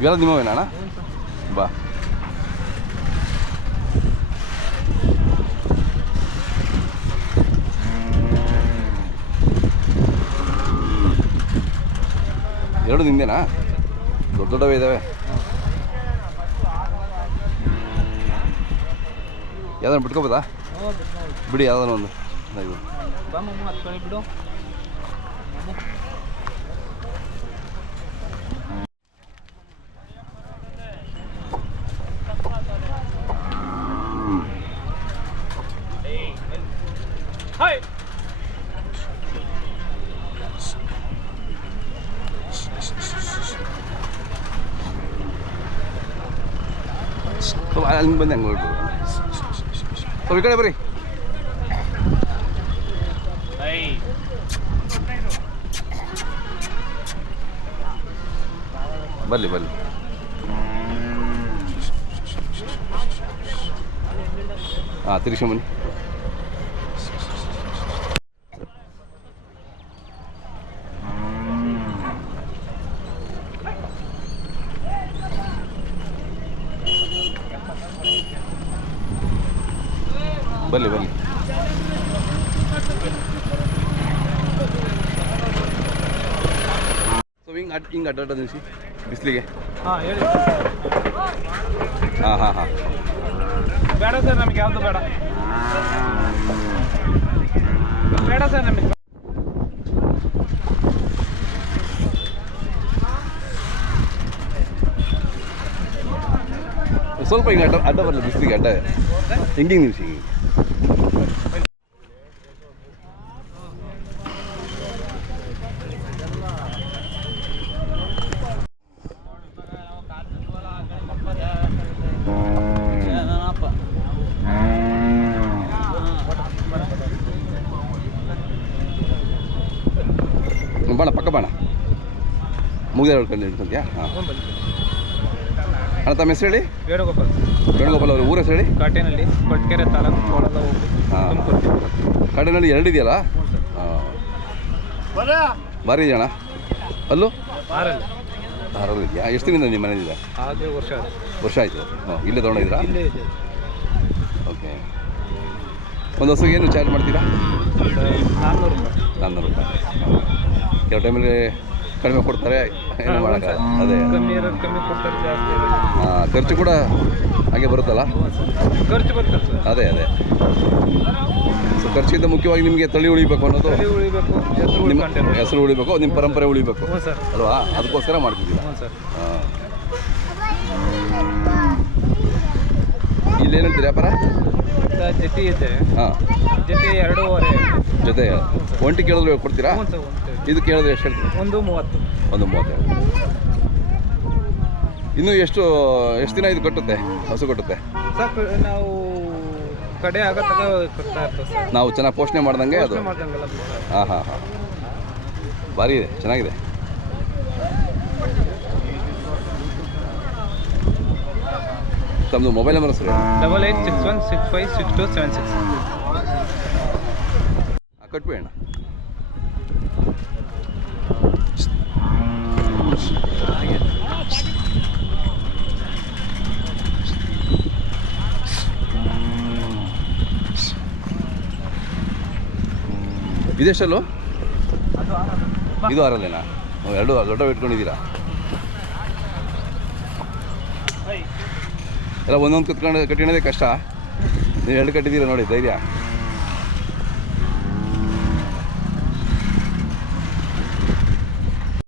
ಇವೆಲ್ಲ ನಿಮ್ಮವೇನಾ ಅಣ್ಣ? ಬಾ. ಎರಡು ನಿಂದೇನಾ? ದೊಡ್ಡ ದೊಡ್ಡವೇ ಇದ್ದಾವೆ. ಯಾವ್ದಾರು ಬಿಟ್ಕೋಬೋದಾ? ಬಿಡಿ ಯಾವ್ದಾರು ಒಂದು. ಬಿಡು. ಅಲ್ಲಿ ಬಂದೆ ಹಂಗೆ ಹೊರಟು ಸ್ವಲ್ಪ ಈ ಕಡೆ ಬರ್ರಿ. ಬರಲಿ ಬರಲಿ. ಹಾಂ ತಿರ್ಸ್ಕೊಂಬನ್ನಿ. ಬರಲಿ ಬರಲಿ. ಸೊ ಹಿಂಗೆ ಅಡ್ಡಾಡ ನಿಲ್ಲಿಸಿ ಬಿಸಿಲಿಗೆ. ಹಾಂ ಹೇಳಿ. ಹಾಂ ಹಾಂ ಹಾಂ ಬೇಡ ಸರ್, ನಮಗೆ ಯಾವುದು ಬೇಡ. ಬೇಡ ಸರ್ ನಮಗೆ. ಸ್ವಲ್ಪ ಹಿಂಗೆ ಅಡ್ಡ ಬರಲಿ ಬಿಸಿಲಿಗೆ. ಅಡ್ಡ ಹಿಂಗೆ ನಿಲ್ಲಿಸಿ. ಹಿಂಗೆ ಬಾಣ ಪಕ್ಕ ಬಾಣ ಮುಗಿದ ಹೇಳ್ಕೊಂಡು ಹಿಡ್ಕೊಂತೀಯಾ? ಹಾಂ ಅಣ್ಣ ತಮ್ಮ ಹೆಸರು ಹೇಳಿ. ವೇಣುಗೋಪಾಲ್. ವೇಣುಗೋಪಾಲ್ ಅವರು ಊರ ಹೆಸರು ಹೇಳಿ. ಕಾಟೇನಹಳ್ಳಿ, ಕೊಟ್ಕೆರೆ ತಾಲೂಕು, ಕೋಲಾರ ಹೋಗಿ. ಹಾಂ ಕಾಟೇನಹಳ್ಳಿ ಎರಡು ಇದೆಯಲ್ಲ? ಹಾಂ ಭಾರಿ ಇದೆಯಣ್ಣ. ಅಲ್ಲೂ ಆರಲ್ಲಿ ಇದೆಯಾ? ಎಷ್ಟು ದಿನದಿಂದ ನಿಮ್ಮ ಮನೇಲಿದೆ? ವರ್ಷ ಆಯಿತು. ಹಾಂ ಇಲ್ಲೇ ತೊಗೊಂಡಿದ್ದೀರಾ? ಓಕೆ. ಒಂದು ಹಸುಗೆ ಏನು ಚಾರ್ಜ್ ಮಾಡ್ತೀರಾ? 400 ರೂಪಾಯಿ. ಕೆಲವು ಟೈಮಲ್ಲಿ ಕಡಿಮೆ ಕೊಡ್ತಾರೆ, ಏನು ಮಾಡೋಕ್ಕಾಗಲ್ಲ. ಅದೇ ಕಮ್ಮಿ ಕೊಡ್ತಾರೆ, ಜಾಸ್ತಿ. ಹಾಂ ಖರ್ಚು ಕೂಡ ಹಾಗೆ ಬರುತ್ತಲ್ಲ? ಖರ್ಚು ಬರ್ತದೆ ಸರ್. ಅದೇ ಸೊ ಖರ್ಚಿಗಿಂತ ಮುಖ್ಯವಾಗಿ ನಿಮಗೆ ತಳಿ ಉಳಿಬೇಕು ಅನ್ನೋದು. ನಿಮ್ಮ ಹೆಸರು ಉಳಿಬೇಕು, ನಿಮ್ಮ ಪರಂಪರೆ ಉಳಿಬೇಕು ಅಲ್ವಾ? ಅದಕ್ಕೋಸ್ಕರ ಮಾಡ್ತಿದ್ದೀರಾ? ಹಾಂ. ಇಲ್ಲೇನಂತೀರಿ ವ್ಯಾಪಾರ? ಜೊತೆ ಇದೆ. ಹಾಂ ಜೊತೆ 2.5 ಜೊತೆ. ಒಂಟಿ ಕೇಳಿದ್ರೆ ಕೊಡ್ತೀರಾ? ಇದು ಕೇಳಿದ್ರೆ ಎಷ್ಟು ಹೇಳ್ತೀರಿ? 1.30. 1.30. ಇನ್ನೂ ಎಷ್ಟು ದಿನ ಇದು ಕಟ್ಟುತ್ತೆ, ಹಸು ಕಟ್ಟುತ್ತೆ? ಸಾಕು, ನಾವು ಕಡೆ ಆಗತ್ತಾಗ ಕೊಡ್ತಾ ಇರ್ತದೆ. ನಾವು ಚೆನ್ನಾಗಿ ಪೋಷಣೆ ಮಾಡ್ದಂಗೆ ಅದು. ಹಾಂ ಹಾಂ ಹಾಂ ಭಾರಿ ಇದೆ, ಚೆನ್ನಾಗಿದೆ. ತಮ್ಮದು ಮೊಬೈಲ್ ನಂಬರ್ ಸರ್? 8861656276. ಕಟ್ಬಿಡಿ ಅಣ್ಣ. ಇದೆಷ್ಟಲ್ಲೂ? ಇದು 6ಲ್ಲೇನಾ? ಎರಡು ದೊಡ್ಡ ಇಟ್ಕೊಂಡಿದ್ದೀರಾ? ಎಲ್ಲ ಒಂದೊಂದು ಕಟ್ಕೊಳ್ಳೋದೇ ಕಷ್ಟ. ನೀವು 2 ಕಟ್ಟಿದ್ದೀರಾ ನೋಡಿ, ಧೈರ್ಯ.